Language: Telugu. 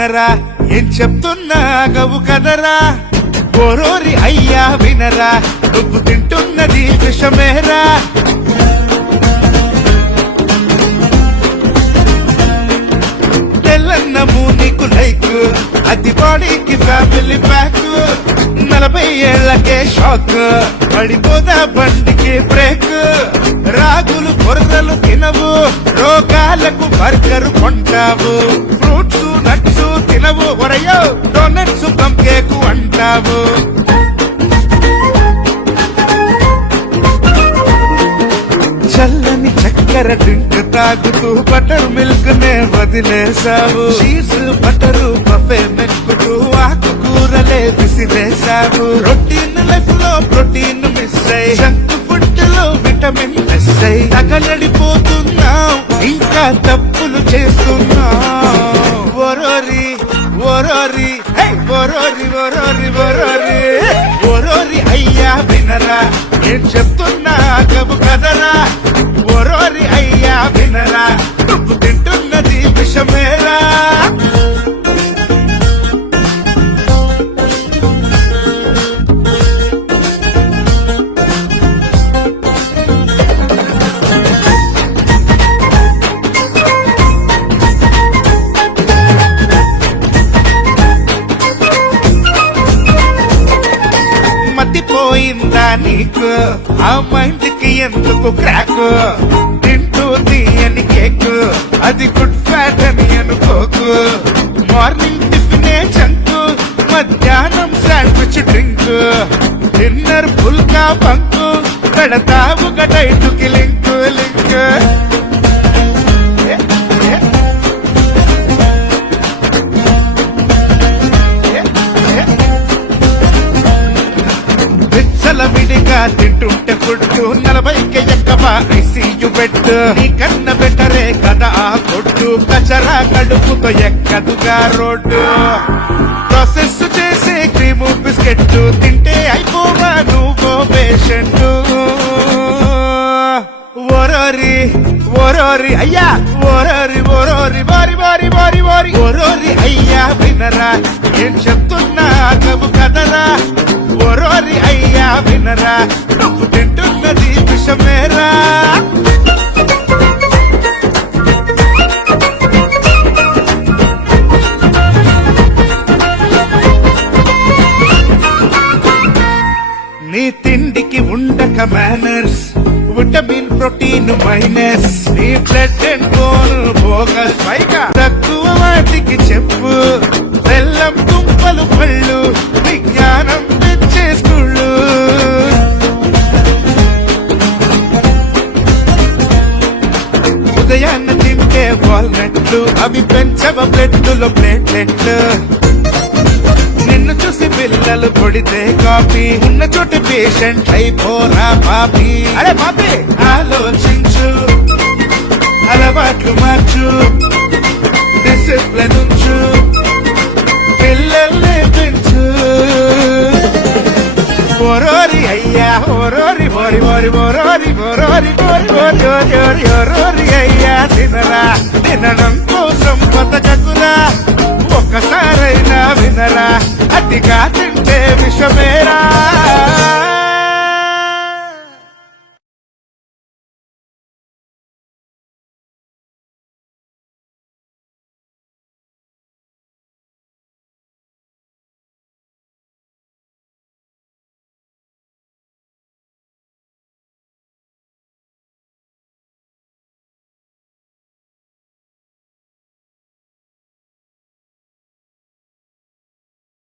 వినరా ఏం చెప్తున్నా గవు కదరా ఓరోరి అయ్యా వినరా నువ్వు తింటున్నది విషమేరా తెల్లన్నము నీకు లైక్ అది బాడీకి ఫ్యామిలీ ప్యాక్ 40 ఏళ్లకే షాక్ పడిపోదా బండికి బ్రేక్ రాగులు కొరదలు తినవు రోగాలకు బర్గర్ కొంటావు ఫ్రూట్స్ నట్స్ తినవు ఒరయో డోనట్స్ కమ్ కేకు అంటావు చల్లని చక్కెర డ్రింక్ తాగుతూ బటర్ మిల్క్ నే వదిలేసావు చీజ్ బటరు బఫే మెక్కుతూ ఆకుకూరలే విసిరేసావు రొటీన్ లైఫ్ లో ప్రోటీన్ మిస్ అయ్యి జంక్ ఫుడ్ లో విటమిన్ మిస్ అయ్యి తగలడిపోతున్నావు ఇంకా తప్పులు చేస్తున్నావు ఓరోరి ఓరోరి ఓరోరి ఓరోరి ఓరోరి ఓరోరి అయ్యా వినరా ఏం చెప్తున్నా కబు కదరా ఓరోరి అయ్యా వినరా నువ్వు తింటున్నది విషమేరా మతిపోయిందా నీకు ఆ మైండ్ కి ఎందుకు క్రాక్ తింటూ తీయని కేక్ అది గుడ్ ఫ్యాట్ అని అనుకోకు మార్నింగ్ టిఫినే జంకు మధ్యాహ్నం శాండ్విచ్ డ్రింక్ డిన్నర్ పుల్కా బంకు పెడతావు గడైటుకి లింక్ లింక్ విడిగా తింటుంటే ఫుడ్ 40కి ఎక్కవా ఐసీయు బెడ్ నీ కన్న బెటరే కదా ఆ కొట్టు కచరా కడుపుతో ఎక్కదుగా రోడ్డు ప్రాసెస్ చేసే క్రీము బిస్కెట్ తింటే అయిపోవా నువ్వో పేషెంట్ ఓరోరి ఓరోరి అయ్యా ఓరోరి ఓరోరి వారి వారి వారి వారి ఓరోరి అయ్యా వినరా ఏం చెప్తున్నా కబు కదరా ఓరోరి అయ్యా వినరా నువ్వు తింటున్నది విషమేరా నీ తిండికి ఉండక మేనర్స్ విటమిన్ ప్రోటీన్ మైనస్ నీ బ్లడ్ అండ్ బోన్ బోగస్ పైగా తక్కువ వాటికి చెప్పు బెల్లం దుంపలు పళ్ళు విజ్ఞానం తెచ్చే స్కూళ్ళు ఉదయాన్న తింటే వాల్నట్లు అవి పెంచవ బ్లడ్లో ప్లేట్లెట్లు నిన్ను చూసి పిల్లలు పొడితే కాపీ ఉన్న చోటి పేషెంట్ అయిపోరా పాపి అరే పాపి ఆలోచించు అలవాట్లు మార్చు డిసిప్లిన్ ఉంచు పిల్లల్ని పెంచు ఓరోరి అయ్యా ఓరోరి ఓరి ఓరి ఓరోరి ఓరోరి ఓరి ఓరి ఓరి ఓరి ఓరోరి అయ్యా తినరా తినడం కోసం బతకకురా ఒక్కసారైనా వినరా అతిగా తింటే విషమేరా